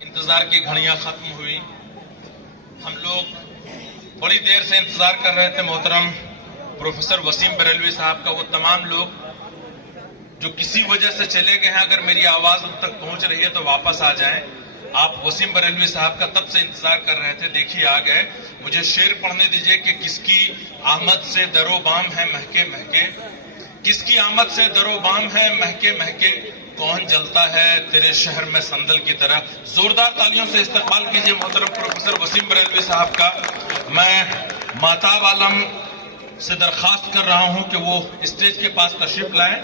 इंतजार की घड़ियां खत्म हुई। हम लोग बड़ी देर से इंतजार कर रहे थे मोहतरम प्रोफेसर वसीम बरेलवी साहब का। वो तमाम लोग जो किसी वजह से चले गए हैं, अगर मेरी आवाज उन तक पहुंच रही है तो वापस आ जाएं। आप वसीम बरेलवी साहब का तब से इंतजार कर रहे थे, देखिए आ गए। मुझे शेर पढ़ने दीजिए कि किसकी आमद से दरोबाम है महके महके, किसकी आमद से दरोबाम है महके महके, कौन जलता है तेरे शहर में संदल की तरह। जोरदार तालियों से इस्तकबाल कीजिए मोहतरम प्रोफेसर वसीम बरेलवी साहब का। मैं माताब आलम से दरखास्त कर रहा हूं कि वो स्टेज के पास तशरीफ लाएं,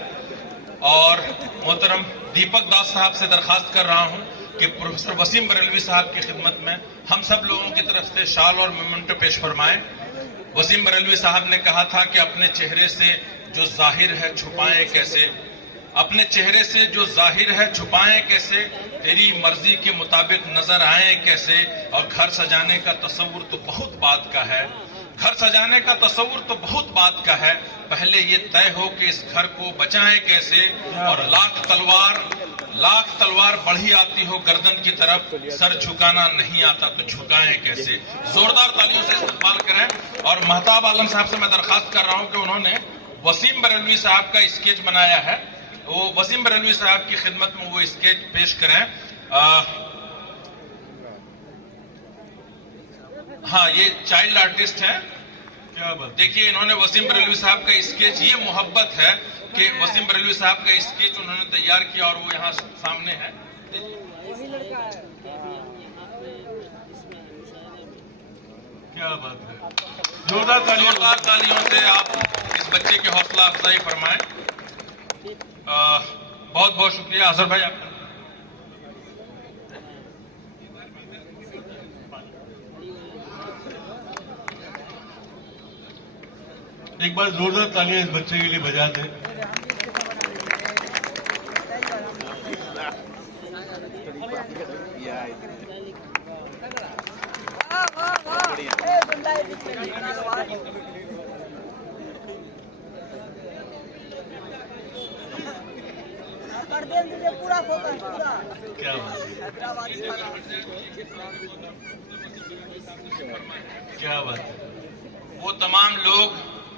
और मोहतरम दीपक दास साहब से दरखास्त कर रहा हूं कि प्रोफेसर वसीम बरेलवी साहब की खिदमत में हम सब लोगों की तरफ से शाल और मोमेंटो पेश फरमाएं। वसीम बरेलवी साहब ने कहा था कि अपने चेहरे से जो जाहिर है छुपाएं कैसे, अपने चेहरे से जो जाहिर है छुपाएं कैसे, तेरी मर्जी के मुताबिक नजर आए कैसे, और घर सजाने का तस्वुर तो बहुत बात का है, घर सजाने का तस्वुर तो बहुत बात का है, पहले ये तय हो कि इस घर को बचाएं कैसे, और लाख तलवार बढ़ी आती हो गर्दन की तरफ, सर झुकाना नहीं आता तो झुकाएं कैसे। जोरदार तालियों से इस्तकबाल करें। और महताब आलम साहब से मैं दरखास्त कर रहा हूं कि उन्होंने वसीम बरेलवी साहब का स्केच बनाया है, वो वसीम बरेलवी साहब की खिदमत में वो स्केच पेश करें। हाँ, ये चाइल्ड आर्टिस्ट है। क्या बात, देखिए इन्होंने वसीम बरेलवी साहब का स्केच, ये मोहब्बत है कि वसीम बरेलवी साहब का स्केच उन्होंने तैयार किया और वो यहाँ सामने है। क्या बात है, जोरदार तालियों से आप इस बच्चे की हौसला अफजाई फरमाएं। बहुत बहुत शुक्रिया अजहर भाई आपका। एक बार जोरदार तालियां इस बच्चे के लिए बजा दें। क्या बात है। वो तमाम लोग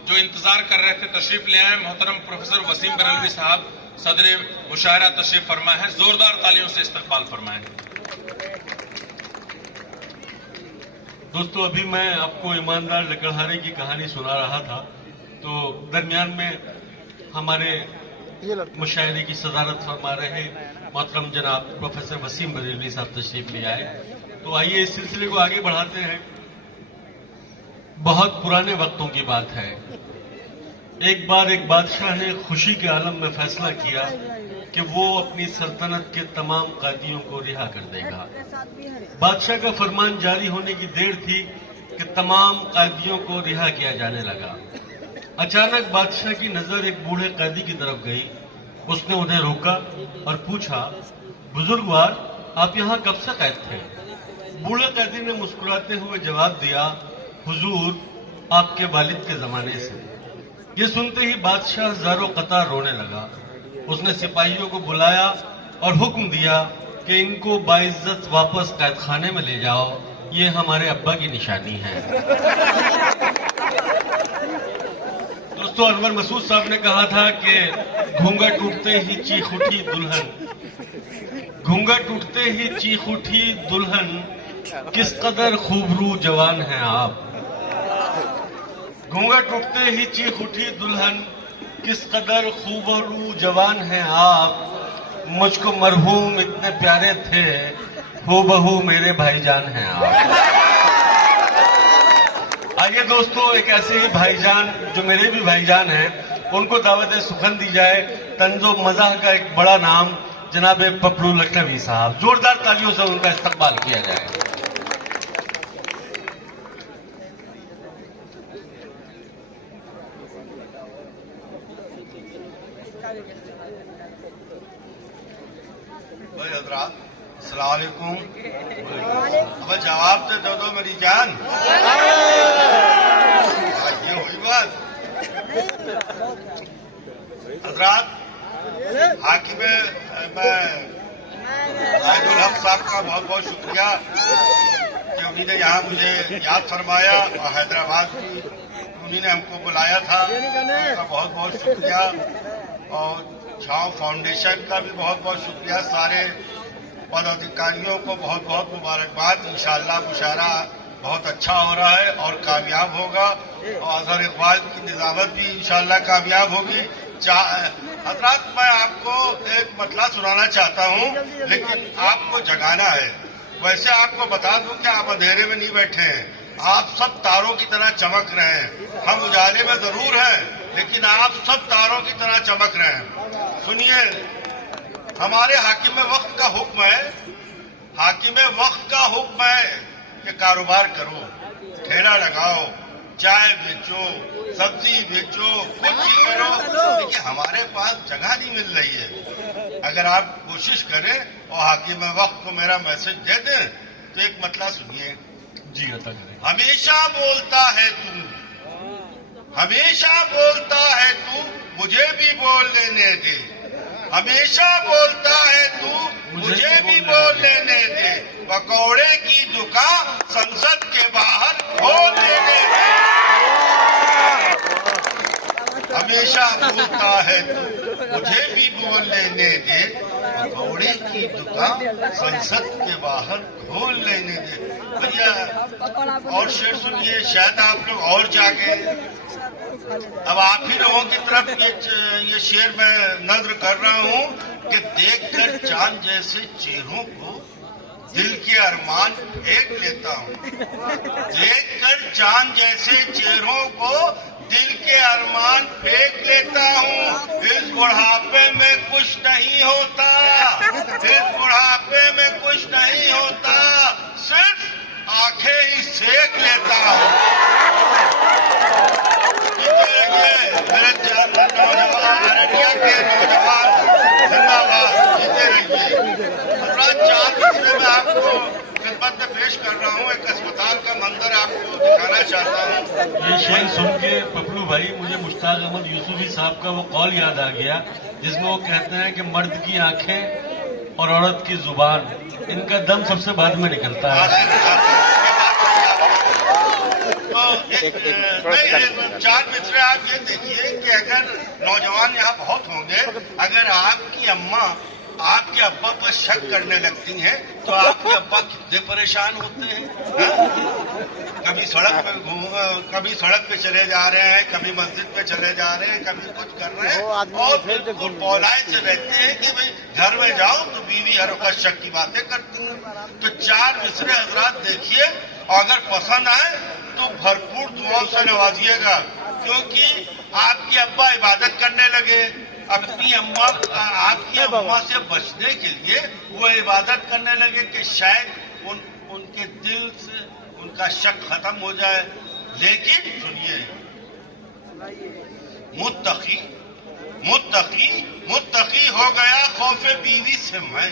जो इंतजार कर रहे थे तशरीफ ले आए। मोहतरम प्रोफेसर वसीम बरेलवी साहब सदर मुशायरा तशरीफ फरमाए हैं, जोरदार तालियों से इस्तकबाल फरमाएं। दोस्तों, अभी मैं आपको ईमानदार लकड़हारे की कहानी सुना रहा था, तो दरमियान में हमारे मुशायरे की सदारत फरमा रहे मोहतरम जनाब प्रोफेसर वसीम बरेलवी साहब तशरीफ ले आए। तो आइए इस सिलसिले को आगे बढ़ाते हैं। बहुत पुराने वक्तों की बात है। एक बार एक बादशाह ने खुशी के आलम में फैसला किया कि वो अपनी सल्तनत के तमाम कैदियों को रिहा कर देगा। बादशाह का फरमान जारी होने की देर थी कि तमाम कैदियों को रिहा किया जाने लगा। अचानक बादशाह की नजर एक बूढ़े कैदी की तरफ गई। उसने उन्हें रोका और पूछा, बुजुर्गवार, आप यहाँ कब से कैद थे? बूढ़े कैदी ने मुस्कुराते हुए जवाब दिया, हुजूर, आपके वालिद के जमाने से। ये सुनते ही बादशाह ज़ारो कतार रोने लगा। उसने सिपाहियों को बुलाया और हुक्म दिया कि इनको बाइज्जत वापस कैद खाने में ले जाओ, ये हमारे अब्बा की निशानी है। दोस्तों, अनवर मसूद साहब ने कहा था कि घूंघट टूटते ही चीख उठी दुल्हन, घूंघट टूटते ही चीख उठी दुल्हन, किस कदर खूबरू जवान हैं आप। घूंघट टूटते ही चीख उठी दुल्हन, किस कदर खूबरू जवान हैं आप। मुझको मरहूम इतने प्यारे थे, हूबहू मेरे भाईजान हैं आप। आइए दोस्तों, एक ऐसे ही भाईजान जो मेरे भी भाईजान हैं, उनको दावत सुखन दी जाए। तंजो मजाह का एक बड़ा नाम जनाब पपलू लखनवी साहब, जोरदार तालियों से उनका इस्तकबाल किया जाए। भाई हजरात, अस्सलाम वालेकुम। अब जवाब तो दो मेरी जान। ये हुई बात। हजरात, हाकिम मैं जाहिदुल हक साहब का बहुत बहुत शुक्रिया कि उन्होंने यहाँ मुझे याद फरमाया, और हैदराबाद की उन्होंने हमको बुलाया था, उनका बहुत बहुत शुक्रिया। और छाव फाउंडेशन का भी बहुत बहुत शुक्रिया। सारे पदाधिकारियों को बहुत बहुत मुबारकबाद। इंशाअल्लाह मुशायरा बहुत अच्छा हो रहा है और कामयाब होगा, और अजहर इकबाल की निजामत भी इंशाअल्लाह कामयाब होगी। हजरात, मैं आपको एक मतला सुनाना चाहता हूँ, लेकिन आपको जगाना है। वैसे आपको बता दूं कि आप अंधेरे में नहीं बैठे हैं, आप सब तारों की तरह चमक रहे हैं। हम उजाले में जरूर हैं, लेकिन आप सब तारों की तरह चमक रहे हैं। सुनिए, हमारे हाकिम वक्त का हुक्म है, हाकिम वक्त का हुक्म है कि कारोबार करो, ठेला लगाओ, चाय बेचो, सब्जी बेचो, कुछ भी करो, लेकिन हमारे पास जगह नहीं मिल रही है। अगर आप कोशिश करें और हाकिम वक्त को मेरा मैसेज दे दें तो एक मतला सुनिए। जी अता करें। हमेशा बोलता है तू, हमेशा बोलता है तू, मुझे भी बोल लेने दे। हमेशा बोलता है तू, मुझे भी बोल लेने दे। पकौड़े की दुकान संसद के बाहर खोल लेने दे। हमेशा बोलता है तू, मुझे भी बोल लेने दे। पकौड़े की दुकान संसद के बाहर खोल लेने दे। भैया और शेर सुनिए, शायद आप लोग और जागे। अब आप ही लोगों की तरफ ये शेर मैं नज्र कर रहा हूँ कि देखकर चांद जैसे चेहरों को दिल के अरमान फेंक लेता हूँ। देखकर चांद जैसे चेहरों को दिल के अरमान फेंक लेता हूँ। इस बुढ़ापे में कुछ नहीं होता, इस बुढ़ापे में कुछ नहीं होता, सिर्फ आंखें ही सेक लेता हूँ। मेरे नौजवान, अररिया के नौजवान जिंदाबाद, जीते रहिए। चार मिसरे में आपको खिदमत में पेश कर रहा हूँ। एक अस्पताल का मंजर आपको दिखाना चाहता हूँ। ये शेर सुन के पपलू भाई, मुझे मुश्ताक अहमद यूसुफी साहब का वो कॉल याद आ गया, जिसमें वो कहते हैं कि मर्द की आंखें और औरत की जुबान, इनका दम सबसे बाद में निकलता है। चार मिसरे आप ये देखिए कि अगर नौजवान यहाँ बहुत होंगे, अगर आपकी अम्मा आपके अब्बा पर शक करने लगती हैं तो आपके अब्बा कितने परेशान होते हैं। कभी सड़क पे चले जा रहे हैं, कभी मस्जिद पे चले जा रहे हैं, कभी कुछ कर रहे हैं, और बिल्कुल पौलाए से रहते हैं कि भाई घर में जाओ तो बीवी हर वक्त शक की बातें करती हैं। तो चार मिसरे हजरात देखिए, और अगर पसंद आए तो भरपूर दुआओं से नवाजिएगा, क्योंकि आपके अब्बा इबादत करने लगे। आपकी अम्मा से बचने के लिए वो इबादत करने लगे कि शायद उनके दिल से उनका शक खत्म हो जाए। लेकिन सुनिए, मुत्तकी हो गया खौफे बीवी से मैं,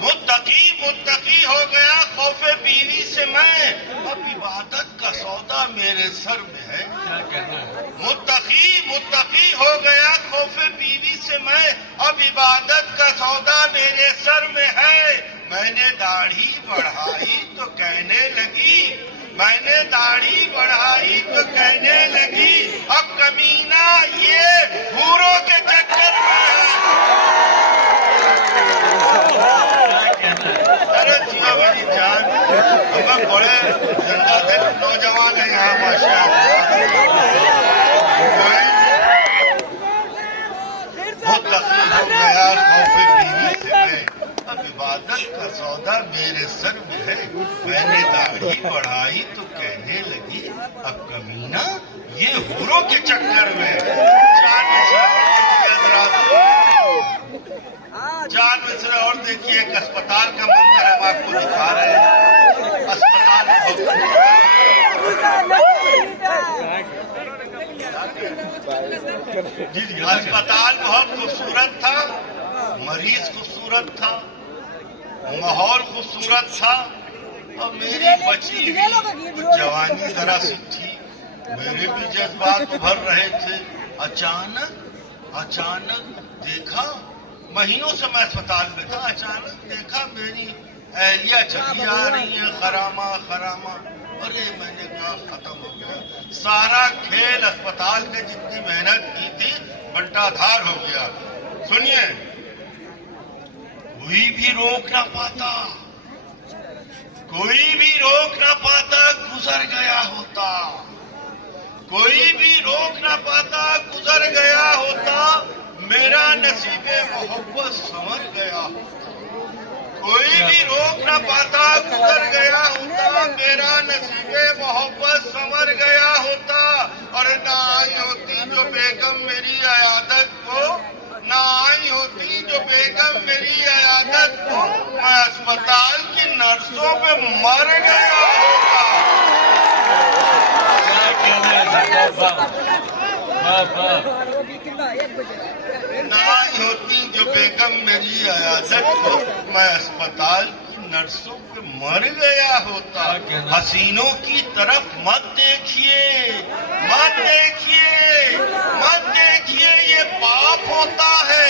मुत्तकी हो गया खौफे बीवी से मैं, अब इबादत का सौदा मेरे सर में है। क्या कहना है? मुत्तकी हो गया खौफे बीवी से मैं, अब इबादत का सौदा मेरे सर में है। मैंने दाढ़ी बढ़ाई तो कहने लगी, मैंने दाढ़ी बढ़ाई तो कहने लगी, अब कमीना ये हूरों के चक्कर में है। अरे जिया बड़ी जान, हम बड़े जिंदा दिल नौजवान है यहाँ माशाअल्लाह। मुत्तकी हो गया खौफे बीवी से मैं, अब इबादत का सौदा मेरे सर में है। मैंने दाढ़ी बढ़ाई तो कहने लगी, अब कमीना ये हूरों के चक्कर में। चार मिसरे और देखिए, एक अस्पताल का मंजर हम आपको दिखा रहे हैं। अस्पताल बहुत खूबसूरत था, मरीज खूबसूरत था, माहौल खूबसूरत था, और मेरी बची जवानी जरा सी थी, मेरे भी जज्बात उभर रहे थे। अचानक देखा महीनों से मैं अस्पताल में था, अचानक देखा मेरी अहलिया चली आ रही है, खरामा खरामा। अरे मैंने कहा खत्म हो गया, सारा खेल अस्पताल में जितनी मेहनत की थी बंटाधार हो गया। सुनिए, कोई भी रोक ना पाता, कोई भी रोक ना पाता, गुजर गया होता। कोई भी रोक ना पाता, गुजर गया होता। मेरा नसीबे मोहब्बत संवर गया होता। कोई भी रोक ना पाता, गुजर गया होता। मेरा नसीबे मोहब्बत संवर गया होता। और ना आई होती जो बेगम मेरी अयादत को, ना आई होती जो बेगम मेरी अयादत को, मैं अस्पताल की नर्सों पे मर गया होता। ना आई होती जो बेगम मेरी अयादत को, मैं अस्पताल की नर्सों पे मर गया होता। हसीनों की तरफ मत देखिए, मत देखिए, मत देखिए, ये पाप होता है।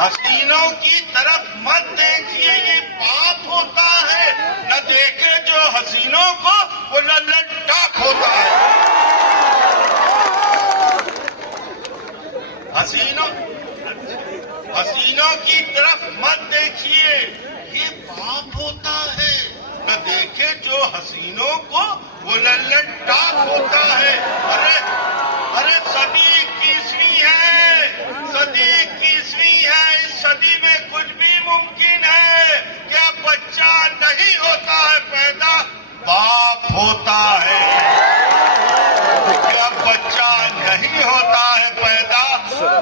हसीनों की तरफ मत देखिए, ये पाप होता है। न देखे जो हसीनों को, वो लल्लन टाक होता है। हसीनों की तरफ मत देखिए, ये पाप होता है। न देखे जो हसीनों को, वो लल्लन टाक होता है। अरे सदी 21वीं है, सदी 21वीं है। इस सदी में कुछ भी मुमकिन है। क्या बच्चा नहीं होता है पैदा, बाप होता है। क्या बच्चा नहीं होता है पैदा,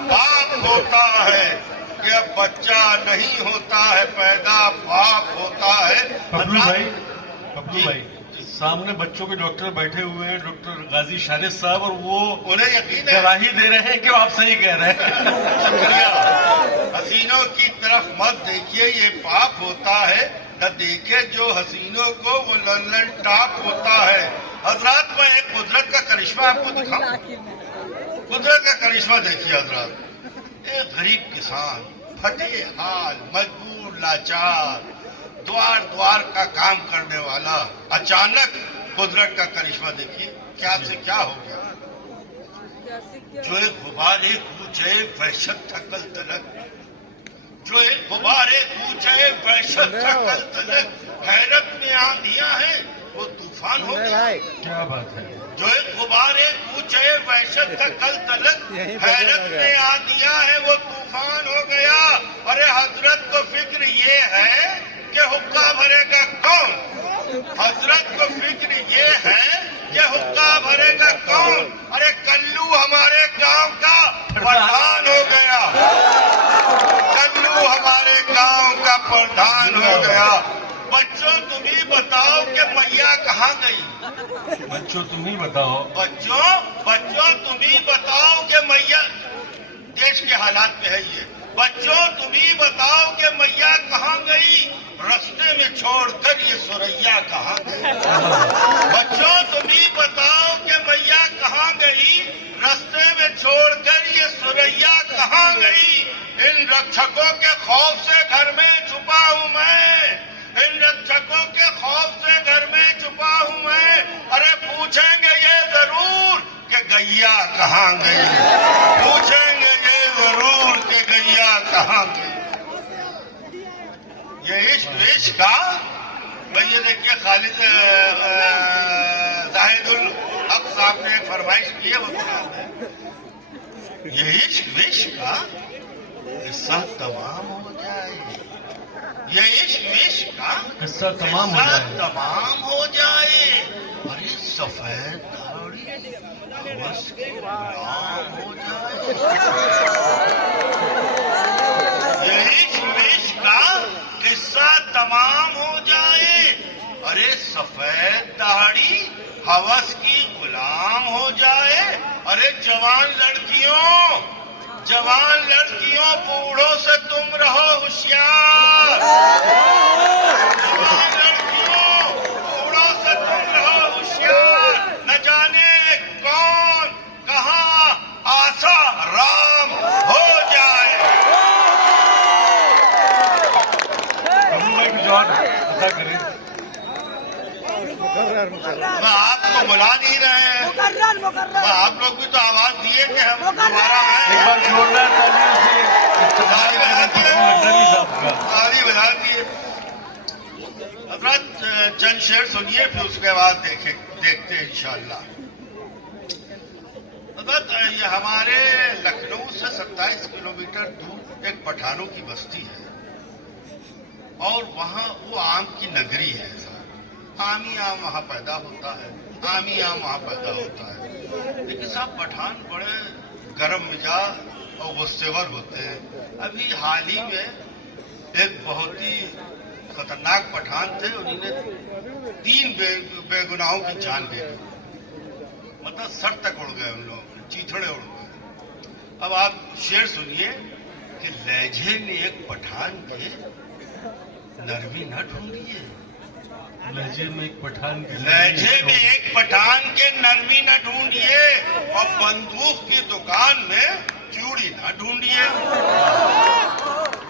बाप होता है। क्या बच्चा नहीं होता है पैदा, बाप होता है। पप्पू भाई, सामने बच्चों के डॉक्टर बैठे हुए हैं, डॉक्टर गाजी शारिद साहब, और वो उन्हें यकीन है, गवाही दे रहे हैं कि आप सही कह रहे हैं। शुक्रिया। हसीनों की तरफ मत देखिए, ये पाप होता है। न देखे जो हसीनों को, वो लल्लन टाप होता है। हजरात, मैं एक कुदरत का करिश्मा आपको दिखाऊं। कुदरत का करिश्मा देखिए हजरात। एक गरीब किसान, फटे हाल, मजबूर, लाचार, द्वार द्वार का काम करने वाला, अचानक कुदरत का करिश्मा देखिए क्या से क्या हो गया। जो एक गुब्बारे कूचे वहशत थकल तलक, जो एक गुब्बारे कूचे वहशत थकल तलक, हैरत में आंधियां हैं, वो तूफान हो गया। क्या बात है। जो एक गुब्बारे कूचे वहशत थकल तलक, हैरत में आंधियां हैं, वो तूफान हो गया। अरे हजरत को फिक्र ये है कि हुक्का भरेगा कौन। हजरत को फिक्र ये है कि हुक्का भरेगा कौन। अरे कल्लू हमारे गांव का प्रधान हो गया। कल्लू हमारे गांव का प्रधान हो गया। बच्चों तुम ही बताओ कि मैया कहाँ गई। बच्चों तुम ही बताओ, बच्चों तुम ही बताओ कि मैया, देश के हालात में है ये। बच्चों तुम ही बताओ कि मैया कहाँ गई, रास्ते में छोड़कर ये सुरैया कहाँ गई। बच्चों तुम ही बताओ कि मैया कहाँ गई, रास्ते में छोड़कर ये सुरैया कहाँ गई। इन रक्षकों के खौफ से घर में छुपा हूँ मैं, इन रक्षकों के खौफ से घर में छुपा हूँ मैं। अरे पूछेंगे ये जरूर कि गैया कहाँ गई, पूछेंगे ये जरूर कि गैया कहाँ गई। ये इश्क का भाई, ये देखिए खालिद जाहिदुल हक साहब ने एक फरमाइश की है, वो कुरान में। ये इश्क का किस्सा तमाम हो जाए, ये इश्क का किस्सा तमाम हो जाए, तमाम हो जाए। अरे सफेद दाढ़ी बस गुलाम हो जाए। ये इश्क का किस्सा तमाम हो जाए। अरे सफेद दाढ़ी हवस की गुलाम हो जाए। अरे जवान लड़कियों बूढ़ों से तुम रहो होशियार। जवान लड़कियों बूढ़ों से तुम रहो होशियार। न जाने कौन कहाँ आसा राम हो जाए। अदा करें। आप तो बुला नहीं रहे हैं, आप लोग भी तो आवाज दिए कि हम दोबारा एक बार जोरदार तालियों से इस्तकबाल करें पप्पू लखनवी साहब का। ताली बजा दिए। हजरत चंद शेर सुनिए, फिर उसके बाद देखते हैं इंशाअल्लाह। हजरत ये हमारे लखनऊ से 27 किलोमीटर दूर एक पठानों की बस्ती है और वहाँ वो आम की नगरी है। आम ही आम वहाँ पैदा होता है, आम ही आम वहाँ पैदा होता है। लेकिन साहब पठान बड़े गर्म मिजाज और गुस्सेवर होते हैं। अभी हाल ही में एक बहुत ही खतरनाक पठान थे, उन्होंने 3 बेगुनाहों की जान ले ली। मतलब सर तक उड़ गए उन लोगों के, चीथड़े उड़ गए। अब आप शेर सुनिए कि लहजे में एक पठान के नरमी न ढूंढिए, लहजे में एक पठान के लहजे में एक पठान के नरमी न ढूंढिए और बंदूक की दुकान में चूड़ी न ढूंढिए।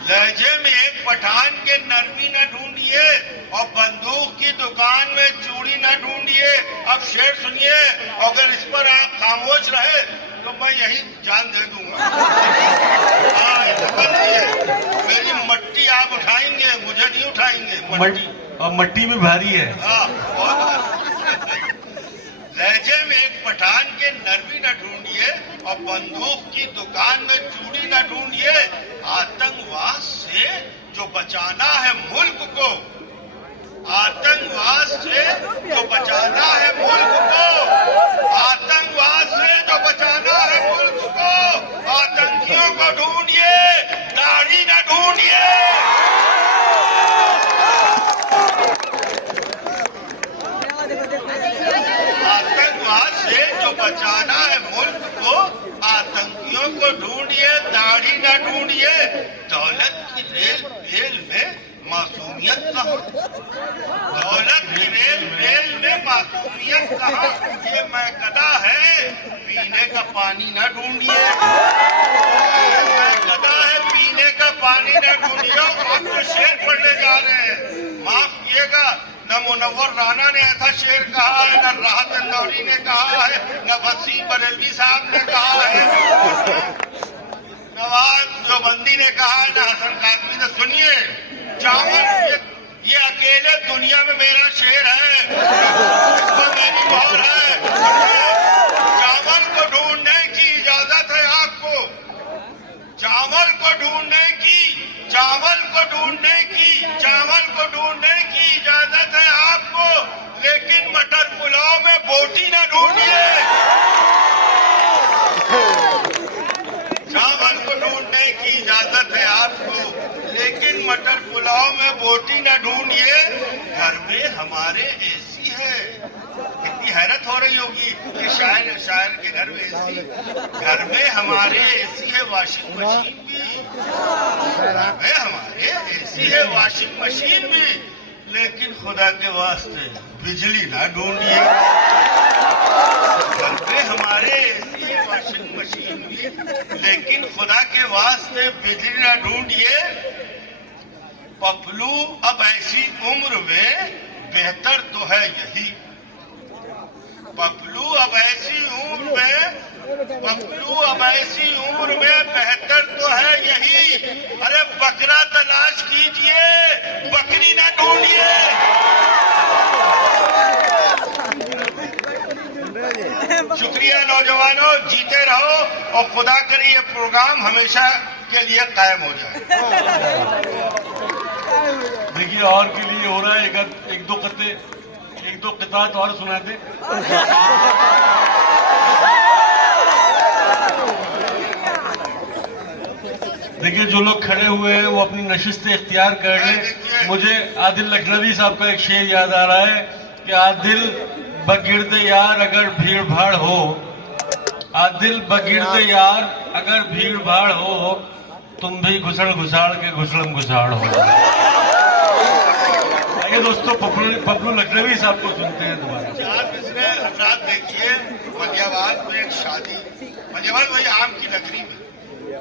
लहजे में एक पठान के नरमी न ढूंढिए और बंदूक की दुकान में चूड़ी न ढूंढिए। अब शेर सुनिए, अगर इस पर आप खामोश रहे तो मैं यही जान दे दूंगा। हाँ, मेरी मट्टी आप उठाएंगे, मुझे नहीं उठाएंगे। मट्टी और मट्टी में भारी है। हाँ, लहजे में एक पठान के नरमी न ढूंढिए और बंदूक की दुकान में चूड़ी न ढूंढिए। आतंकवाद से जो बचाना है मुल्क को, आतंकवाद से जो बचाना है मुल्क को, आतंकवाद से जो बचाना है मुल्क को, आतंकियों को ढूंढिए, दाढ़ी न ढूंढिए। आतंकवाद से जो बचाना है मुल्क को, आतंकियों को ढूंढिए, दाढ़ी न ढूंढिए। दौलत की रेल में मासूमियत कहाँ? दौलत की रेल में मासूमियत कहाँ? ये मैकदा है, पीने का पानी न ढूंढिए। मैकदा है, पीने का पानी न ढूंढिए। आप तो शेर पढ़ने जा रहे हैं, माफ किएगा। न मुनव्वर राना ने ऐसा शेर कहा है, न राहत इंदौरी ने कहा है, न वसीम बरेलवी साहब ने कहा है, नवाज देवबंदी ने कहा है, न हसन कासमी ने। सुनिए, चावल ये अकेले दुनिया में मेरा शेर है, इस पर मेरी मोहर है। चावल को ढूंढने की इजाजत है आपको, चावल को ढूंढने की, चावल को ढूंढने की, चावल को ढूंढने की इजाजत है आपको, लेकिन मटर पुलाव में बोटी न ढूंढिए। चावल को ढूंढने की इजाजत है आपको, लेकिन मटर पुलाव में बोटी न ढूंढिए। घर में हमारे एसी है। कितनी हैरत हो रही होगी कि शायर के घर में एसी, घर में हमारे एसी है, वॉशिंग मशीन भी, घर में हमारे एसी है, वॉशिंग मशीन भी, लेकिन खुदा के वास्ते बिजली ना ढूंढिए। घर पे हमारे एसी है, वॉशिंग मशीन भी, लेकिन खुदा के वास्ते बिजली ना ढूंढिए। पपलू अब ऐसी उम्र में बेहतर तो है यही, पपलू अब ऐसी उम्र में, पपलू अब ऐसी उम्र में बेहतर तो है यही। अरे बकरा तलाश कीजिए, बकरी ना ढूंढिए। शुक्रिया नौजवानों, जीते रहो और खुदा करे ये प्रोग्राम हमेशा के लिए कायम हो जाए। देखिए और के लिए हो रहा है, एक दो कितात और सुना दे। देखिए जो लोग खड़े हुए हैं वो अपनी नशिस्तें इख्तियार कर लें। मुझे आदिल लखनवी साहब का एक शेर याद आ रहा है कि आदिल बगिरदे यार अगर भीड़ भाड़ हो, आदिल बगिरदे यार अगर भीड़ भाड़ हो, तुम भी घुसड़ घुसाड़ के घुसड़म घुसाड़ हो। आइए दोस्तों पप्पू लखनवी साहब को सुनते हैं दोबारा। हजरात देखिए, मलियाबाद में एक शादी, मलियाबाद वही आम की नगरी में,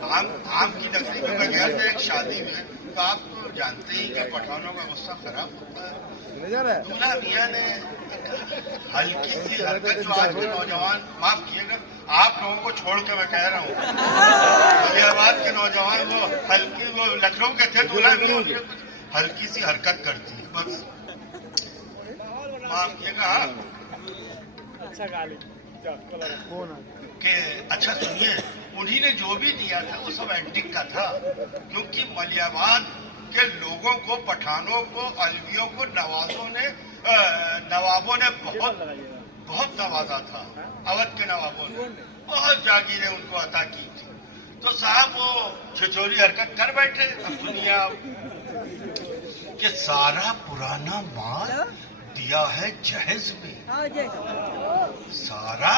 आम की नगरी में मैं गया था एक शादी में, तो आपको जानते ही कि पठानों का गुस्सा खराब होता है। दूल्हा मियां ने हल्की सी हरकत, जो आज के नौजवान, माफ किएगा आप लोगों को छोड़ के मैं कह रहा हूँ, गाजियाबाद के नौजवान वो हल्की, वो लखनऊ के थे दूल्हा मियां, उनने कुछ हल्की सी हरकत करती है बस, माफ किएगा। हाँ कि अच्छा सुनिए, उन्हीं ने जो भी दिया था वो सब एंटिक का था, क्योंकि मलियाबाद के लोगों को, पठानों को, अलवियों को नवाबों ने बहुत नवाजा था। अवध के नवाबों ने बहुत जागीरें उनको अता की थी। तो साहब वो छिछोरी हरकत कर बैठे। अब सुनिए आप कि सारा पुराना माल दिया है जहेज में, सारा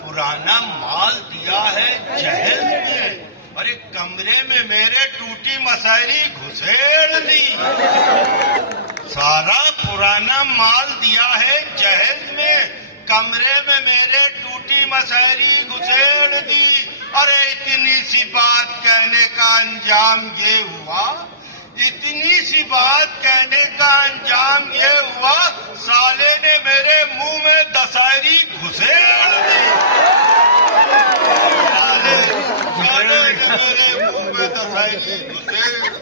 पुराना माल दिया है जहेज में, और एक कमरे में मेरे टूटी मसारी घुसेड़ दी। सारा पुराना माल दिया है जहेज में, कमरे में मेरे टूटी मसारी घुसेड़ दी। अरे इतनी सी बात कहने का अंजाम ये हुआ, इतनी सी बात कहने का अंजाम ये हुआ, साले ने मेरे मुंह में दशहरी घुसेड़ दी। साले ने मेरे मुंह में दशहरी घुसेड़ दी।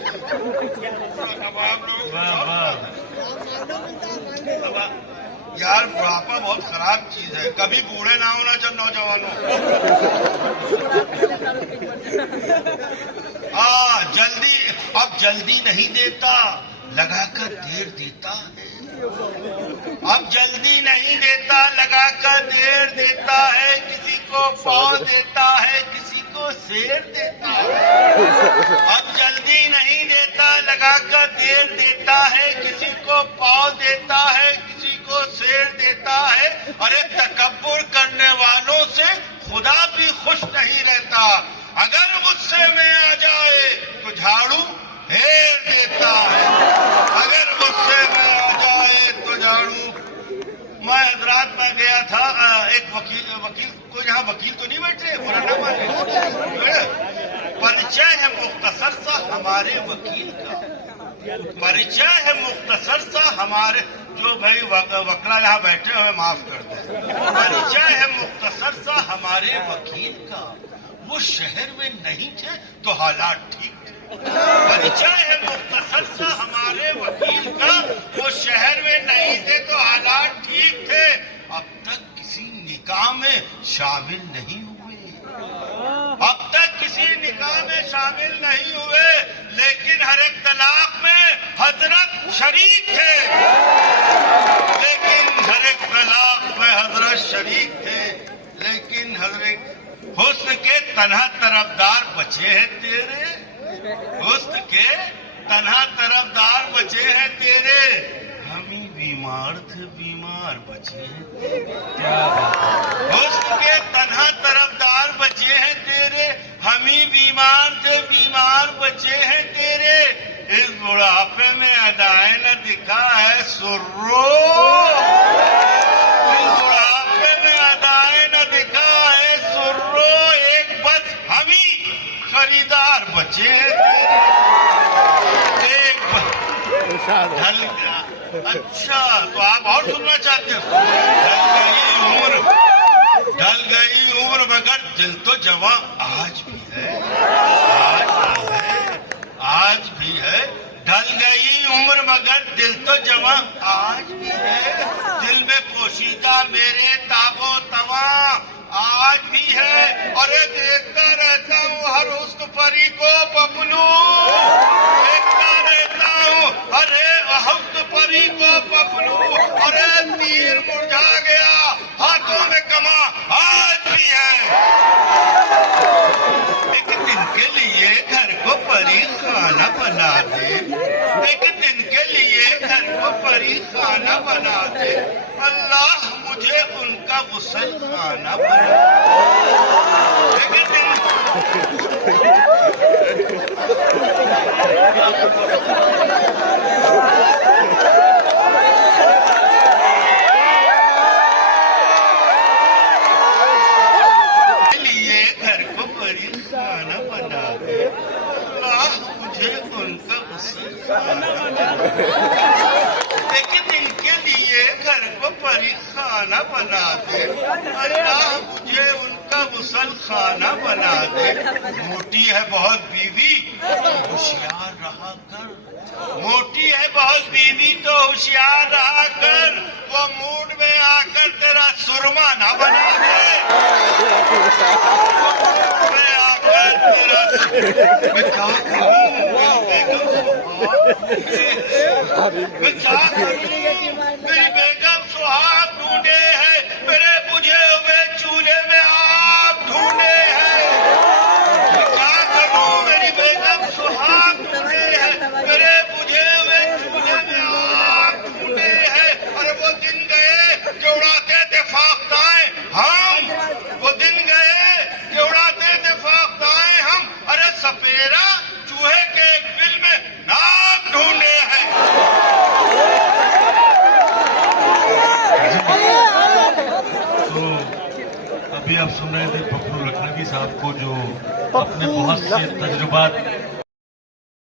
यार बुढ़ापा बहुत खराब चीज है, कभी बूढ़े ना होना चाहिए नौजवानों। जल्दी, अब जल्दी नहीं देता, लगाकर देर देता है। अब जल्दी नहीं देता, लगाकर देर देता है। किसी को पाव देता है, किसी को शेर देता है। अब जल्दी नहीं देता, लगाकर देर देता है। किसी को पाव देता है, किसी को शेर देता है। अरे तकब्बुर करने वालों से खुदा भी खुश नहीं रहता। अगर गुस्से में आ जाए तो झाड़ू फेर देता है, अगर गुस्से में आ जाए तो झाड़ू। मैं हैदराबाद में गया था, एक वकील कोई यहाँ वकील तो नहीं बैठे, पुराना माने, परिचय है मुख्तसर सा हमारे वकील का, परिचय है मुख्तसर सा हमारे, जो भाई वकला यहाँ बैठे हुए माफ कर दे, परिचय है मुख्तसर सा हमारे वकील का। वो शहर में नहीं थे तो हालात ठीक थे। परिचय है मुख्तसर सा हमारे वकील का, वो शहर में नहीं थे तो हालात ठीक थे। अब तक किसी निकाह में शामिल नहीं हुए, अब तक किसी निकाह में शामिल नहीं हुए, लेकिन हर एक तलाक में हजरत शरीक थे, लेकिन हर एक तलाक में हजरत शरीक थे। लेकिन हर एक हुस्न के तन्हा तरफदार बचे हैं तेरे, हुस्न के तन्हा तरफदार बचे हैं तेरे। हम ही बीमार थे, बीमार बचे हैं क्या? हुस्न के तन्हा तरफदार बचे हैं तेरे, हम ही बीमार थे, बीमार बचे हैं तेरे। इस बुढ़ापे में अदाएं न दिखा है सुर्रो, इस बुढ़ापे में अदाएं न दिखा है सुर्रो। एक बस हम ही खरीदार बचे हैं, एक ढल गया। अच्छा तो आप और सुनना चाहते हो? ढल गई उम्र मगर दिल तो जवां आज भी है, आज भी है। ढल गई उम्र मगर दिल तो जवां आज भी है। दिल में पोशीदा मेरे ताबो तवा आज भी है। अरे देखता रहता हूँ हर हुस्न परी को पपलू, देखता रहता हूँ अरे हुस्न परी को पपलू। अरे तीर मुरझा गया हाथों में कमा आज भी है। एक दिन के लिए घर को परी खाना बना दे, एक दिन के लिए घर को परी खाना बना दे। अल्लाह मुझे उनका गुस्ल खाना बना दे। एक दिन खाना बना दे, अल्लाह मुझे उनका गुस्ल खाना اللہ مجھے ان کا غسل خانہ بنا دے. موٹی ہے بہت بیوی تو ہوشیار رہا کر. موٹی ہے بہت بیوی تو ہوشیار رہا کر. وہ موڈ میں آ کر تیرا سرما نہ بنا دے. میں آ کر تیرا میں کیا کروں؟ میں کیا کروں؟ میری بیگم سہاگ ڈھونڈے ہیں. میرے بجھے ہوئے چولہے میں آگ ڈھونڈے ہیں. میں کیا کروں؟ میری بیگم سہاگ ڈھونڈے ہیں. میرے بجھے ہوئے چولہے میں آگ ڈھونڈے ہیں. ارے وہ دن گئے کہ اڑاتے تھے فاختائیں ہم. وہ دن گئے کہ اڑاتے تھے فاختائیں ہم. ارے سپیرا چوہے کے ایک بل میں ناک ڈھونڈے ہیں. تو ابھی آپ سن رہے تھے پپلو لکھنوی صاحب کو جو اپنے بہت سے تجربات